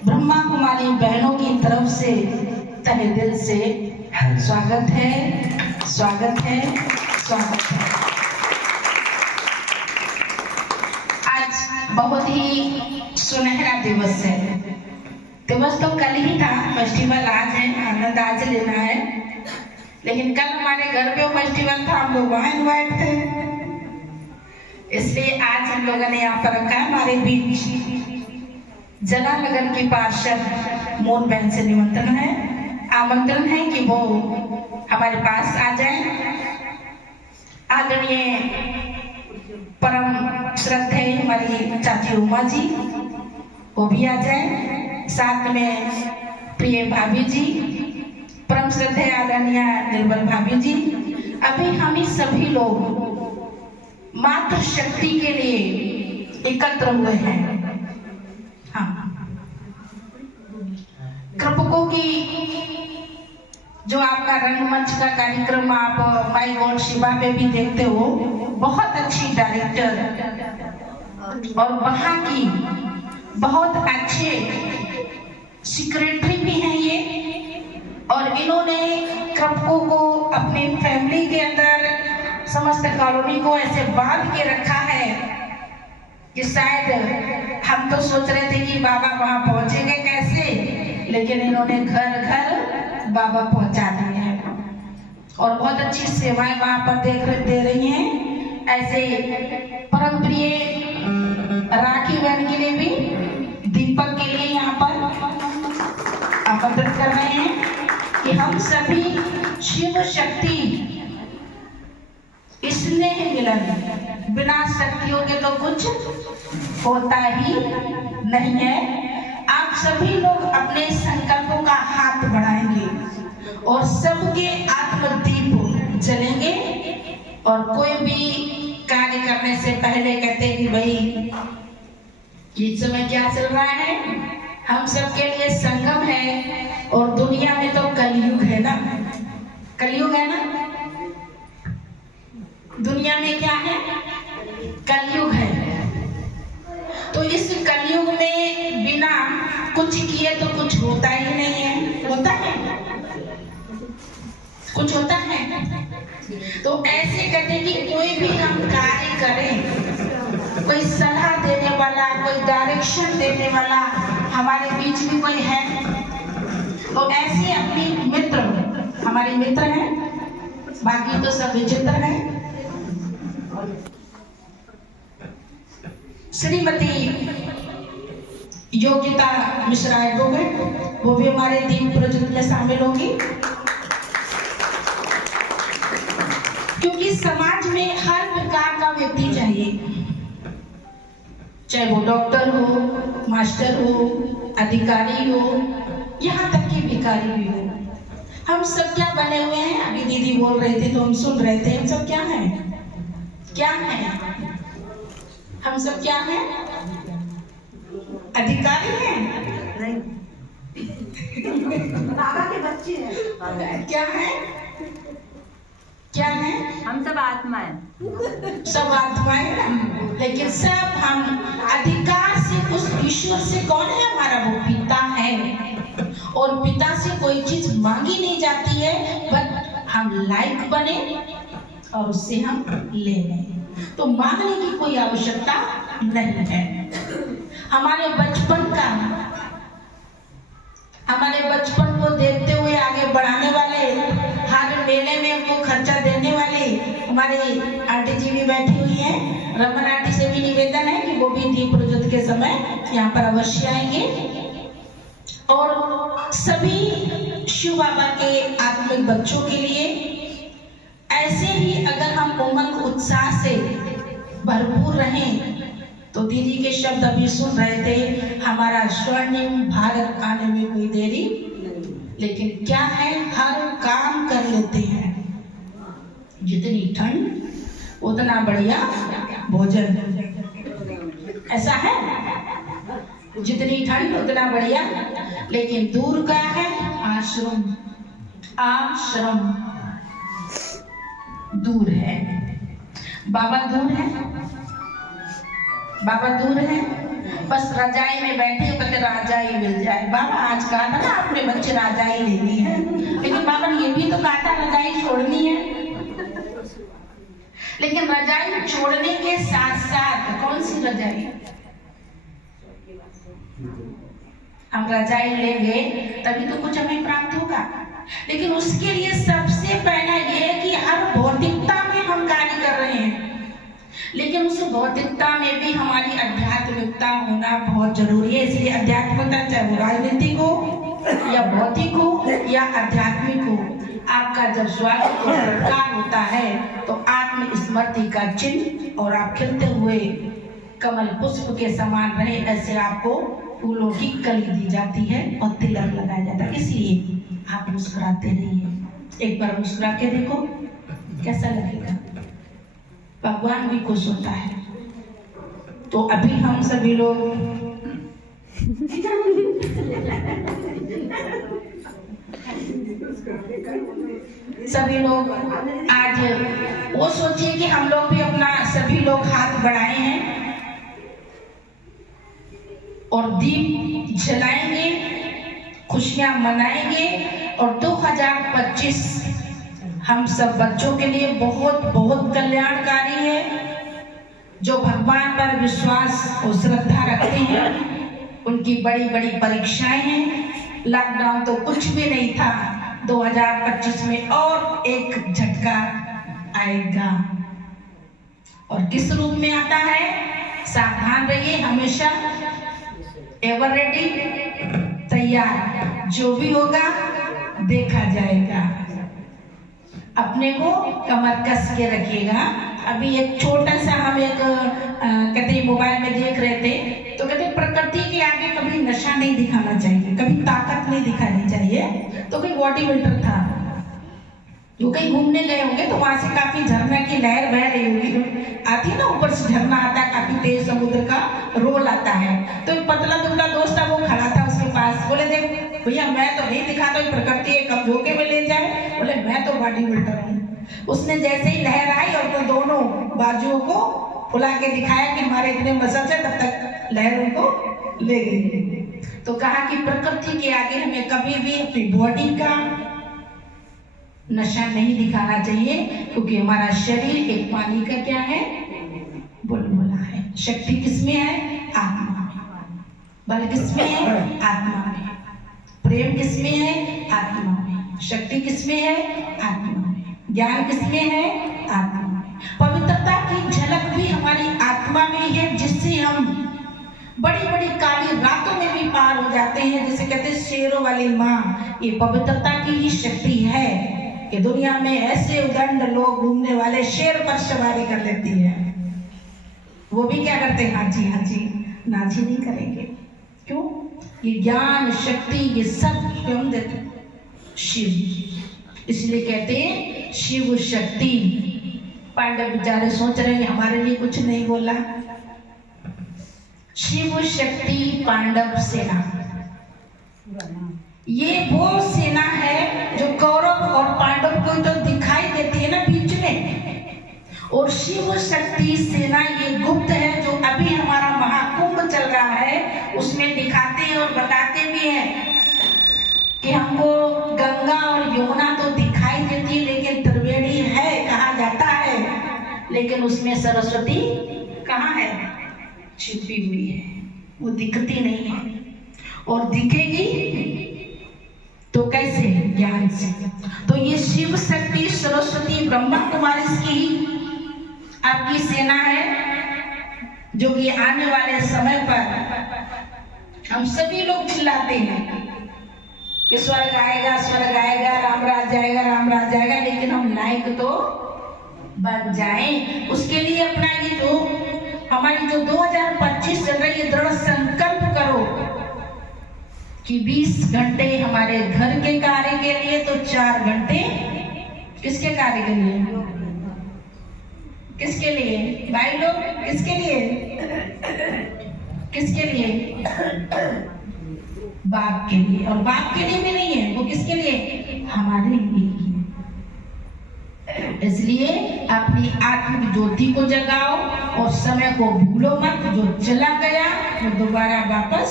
ब्रह्मा कुमारी बहनों की तरफ से तहे दिल से स्वागत है, स्वागत है, स्वागत है। आज बहुत ही सुनहरा दिवस है। दिवस तो कल ही था, फेस्टिवल आज है, आनंद आज लेना है। लेकिन कल हमारे घर पे फेस्टिवल था, हम लोग वहाँ इन्वाइट थे, इसलिए आज हम लोगों ने यहाँ पर रखा है। हमारे बीच जलानगर की पार्षद मोहन बहन से आमंत्रण है कि वो हमारे पास आ जाए। आदरणीय परम श्रद्धेय हमारी चाची उमा जी, वो भी आ जाए। साथ में प्रिय भाभी जी, परम श्रद्धेय आदरणीय निर्मल भाभी जी। अभी हम ही सभी लोग मातृ शक्ति के लिए एकत्र हुए हैं। हाँ, कृपकों की जो आपका रंगमंच का कार्यक्रम आप माई गॉड शिवा पे भी देखते हो, बहुत अच्छी डायरेक्टर और वहाँ की बहुत अच्छे सेक्रेटरी भी हैं ये, और इन्होंने कृपकों को अपनी फैमिली के अंदर समस्त कॉलोनी को ऐसे बांध के रखा है कि शायद हम तो सोच रहे थे कि बाबा वहां पहुंचेंगे कैसे, लेकिन इन्होंने घर घर बाबा पहुंचा दिए हैं और बहुत अच्छी सेवाएं वहां पर दे रही हैं। ऐसे परम प्रिय राखी बहन के लिए भी, दीपक के लिए यहाँ पर आमंत्रित कर रहे हैं कि हम सभी शिव शक्ति स्नेह मिलन, बिना शक्तियों के तो कुछ होता ही नहीं है। आप सभी लोग अपने संकल्पों का हाथ बढ़ाएंगे और सबके आत्मदीप जलेंगे, और कोई भी कार्य करने से पहले कहते हैं कि भाई इस समय क्या चल रहा है, हम सबके लिए संगम है और दुनिया में तो कलयुग है ना, कलयुग है ना, दुनिया में क्या है, कलयुग है। तो इस कलयुग में बिना कुछ किए तो कुछ होता ही नहीं है। होता है, कुछ होता है। तो ऐसे कहते कि कोई भी हम कार्य करें, कोई सलाह देने वाला, कोई डायरेक्शन देने वाला हमारे बीच में कोई है, तो ऐसे अपनी मित्र, हमारे मित्र हैं, बाकी तो सब विचित्र हैं। श्रीमती योगिता मिश्रा एडवोकेट, वो भी हमारे दीप प्रोजेक्ट में शामिल होगी, क्योंकि समाज में हर प्रकार का व्यक्ति चाहिए, चाहे वो डॉक्टर हो, मास्टर हो, अधिकारी हो, यहाँ तक कि भिखारी भी हो। हम सब क्या बने हुए हैं, अभी दीदी बोल रहे थे तो हम सुन रहे थे, हम सब क्या हैं, क्या हैं, हम सब क्या हैं, अधिकारी हैं, नहीं बाबा के बच्चे हैं, क्या हैं, क्या हैं, हम सब आत्मा हैं, सब आत्माएं हैं, लेकिन सब हम अधिकार से उस ईश्वर से, कौन है हमारा, वो पिता है, और पिता से कोई चीज मांगी नहीं जाती है, बट हम लायक बने और उससे हम ले लें, तो मांगने की कोई आवश्यकता नहीं है। हमारे बचपन को देखते हुए आगे बढ़ाने वाले, हर मेले में हमको खर्चा देने वाले हमारी आंटी जी भी बैठी हुई हैं। रमन आंटी से भी निवेदन है कि वो भी दीप प्रज्वलित के समय यहाँ पर अवश्य आएंगे, और सभी शिव बाबा के आत्मिक बच्चों के लिए ऐसे ही अगर हम उमंग उत्साह से भरपूर रहें, तो दीदी के शब्द अभी सुन रहे थे, हमारा स्वर्णिम भारत आने में कोई देरी नहीं, लेकिन क्या है, हर काम कर लेते हैं, जितनी ठंड उतना बढ़िया भोजन, ऐसा है, जितनी ठंड उतना बढ़िया, लेकिन दूर क्या है, आश्रम, आश्रम दूर है, बाबा दूर है, बाबा दूर है, बस रजाई में बैठे, कहते रजाई रजाई मिल जाए। बाबा आज कहा था ना अपने बच्चे रजाई लेनी है, लेकिन बाबा ने ये भी तो कहा था रजाई छोड़नी है। लेकिन रजाई छोड़ने के साथ साथ कौन सी रजाई? हम रजाई लेंगे तभी तो कुछ हमें प्राप्त होगा, लेकिन उसके लिए सबसे पहला ये है कि हर भौतिकता में हम कार्य कर रहे हैं, लेकिन उस भौतिकता में भी हमारी आध्यात्मिकता होना बहुत जरूरी है। इसलिए आध्यात्मिकता चाहे वो राजनीतिक हो या भौतिक हो या आध्यात्मिक हो, आपका जब स्वागत और सत्कार होता है तो आत्मस्मृति का चिन्ह और आप खिलते हुए कमल पुष्प के समान रहे, ऐसे आपको फूलों की कली दी जाती है और तिलक लगाया जाता है। इसलिए आप मुस्कुराते रहिए। एक बार मुस्कुरा के देखो कैसा लगेगा, भगवान भी खुश होता है। तो अभी हम सभी लोग आज वो सोचिए कि हम लोग भी अपना सभी लोग हाथ बढ़ाए हैं और दीप जलाएंगे, खुशियां मनाएंगे और 2025 हम सब बच्चों के लिए बहुत बहुत कल्याणकारी है। जो भगवान पर विश्वास और श्रद्धा रखते हैं उनकी बड़ी बड़ी परीक्षाएं हैं। लॉकडाउन तो कुछ भी नहीं था, 2025 में और एक झटका आएगा। और किस रूप में आता है? सावधान रहिए, हमेशा एवर रेडी, तैयार। जो भी होगा देखा जाएगा। अपने को कमर कस के रखिएगा। अभी एक छोटा सा हम एक कहते मोबाइल में देख रहे थे, तो कहते प्रकृति के आगे कभी नशा नहीं दिखाना चाहिए, कभी ताकत नहीं दिखानी चाहिए। तो कोई बॉडी बिल्डर था, जो कहीं घूमने गए होंगे तो वहां से काफी झरना की लहर बह रही होगी, आती है ना, ऊपर से झरना आता है, काफी तेज समुद्र का रोल आता है। तो एक पतला दुबला दोस्त था, वो खड़ा था उसके पास। बोले देख भैया मैं तो नहीं दिखाता, प्रकृति है कब धोखे में ले जाए। बोले मैं तो बॉडी बिल्डर हूँ। उसने जैसे ही लहर आई और तो दोनों बाजुओं को फुला के दिखाया कि हमारे इतने मसल है, तब तक लहर उनको ले गई। तो कहा कि प्रकृति के आगे हमें कभी भी अपनी बॉडी का नशा नहीं दिखाना चाहिए, क्योंकि हमारा शरीर एक पानी का क्या है? बुलबुला है। शक्ति किसमें है? आत्मा में। बल किसमें है? आत्मा में। प्रेम किसमें है? आत्मा में। शक्ति किसमें है? आत्मा में। ज्ञान किसमें है? आत्मा में। पवित्रता की झलक भी हमारी आत्मा में ही है, जिससे हम बड़ी बड़ी काली रातों में भी पार हो जाते हैं। जैसे कहते हैं शेरों वाली माँ, ये पवित्रता की ही शक्ति है कि दुनिया में ऐसे उदंड लोग घूमने वाले शेर पर सवारी कर लेती है। वो भी क्या करते हैं? हाजी हाजी नाजी नहीं करेंगे। क्यों? ये ज्ञान शक्ति ये सब क्यों देते? शिव। इसलिए कहते हैं शिव शक्ति। पांडव बेचारे सोच रहे हैं हमारे लिए कुछ नहीं बोला। शिव शक्ति पांडव सेना, ये वो सेना है जो कौरव और पांडव को तो दिखाई देती है ना बीच में, और शिव शक्ति सेना ये गुप्त है, जो अभी हमारा महाकुंभ चल रहा है उसमें दिखाते हैं और बताते भी हैं कि हमको गंगा और यमुना तो दिखाई देती है, लेकिन त्रिवेणी है कहा जाता है, लेकिन उसमें सरस्वती कहाँ है? छिपी हुई है, वो दिखती नहीं है। और दिखेगी तो कैसे? ज्ञान से। तो ये शिव शक्ति सरस्वती ब्रह्मा कुमारी की आपकी सेना है, जो कि आने वाले समय पर हम सभी लोग चिल्लाते हैं कि स्वर्ग आएगा, स्वर्ग आएगा, राम राज जाएगा, राम राज जाएगा, लेकिन हम लायक तो बन जाएं। उसके लिए अपना ये जो हमारी जो 2025 चल रही है, दृढ़ संकल्प करो कि 20 घंटे हमारे घर के कार्य के लिए, तो 4 घंटे किसके कार्य के लिए? किसके लिए भाई लोग? किसके लिए? किसके लिए? बाप के लिए। और बाप के लिए भी नहीं है, वो किसके लिए? हमारे लिए। इसलिए अपनी आत्मिक ज्योति को जगाओ और समय को भूलो मत। जो चला गया वो दोबारा वापस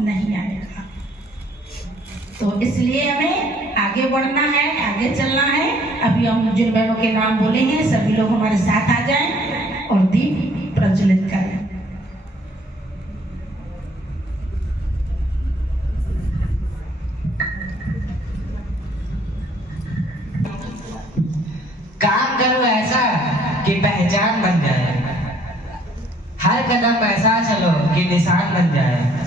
नहीं आएगा। तो इसलिए हमें आगे बढ़ना है, आगे चलना है। अभी हम जिन बहनों के नाम बोले हैं सभी लोग हमारे साथ आ जाएं और दीप प्रज्वलित करें। काम करो ऐसा कि पहचान बन जाए, हर कदम ऐसा चलो कि निशान बन जाए।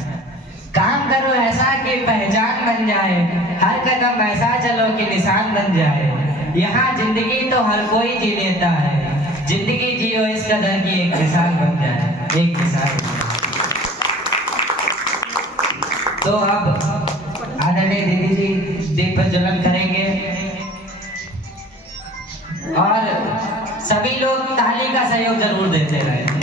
काम करो ऐसा कि पहचान बन जाए, हर कदम ऐसा चलो कि निशान बन जाए। यहाँ जिंदगी तो हर कोई जी लेता है, जिंदगी जियो इस कदर की एक मिसाल बन जाए, एक मिसाल। तो अब आदरणीय दीदी जी दीप प्रज्वलन करेंगे और सभी लोग ताली का सहयोग जरूर देते रहे।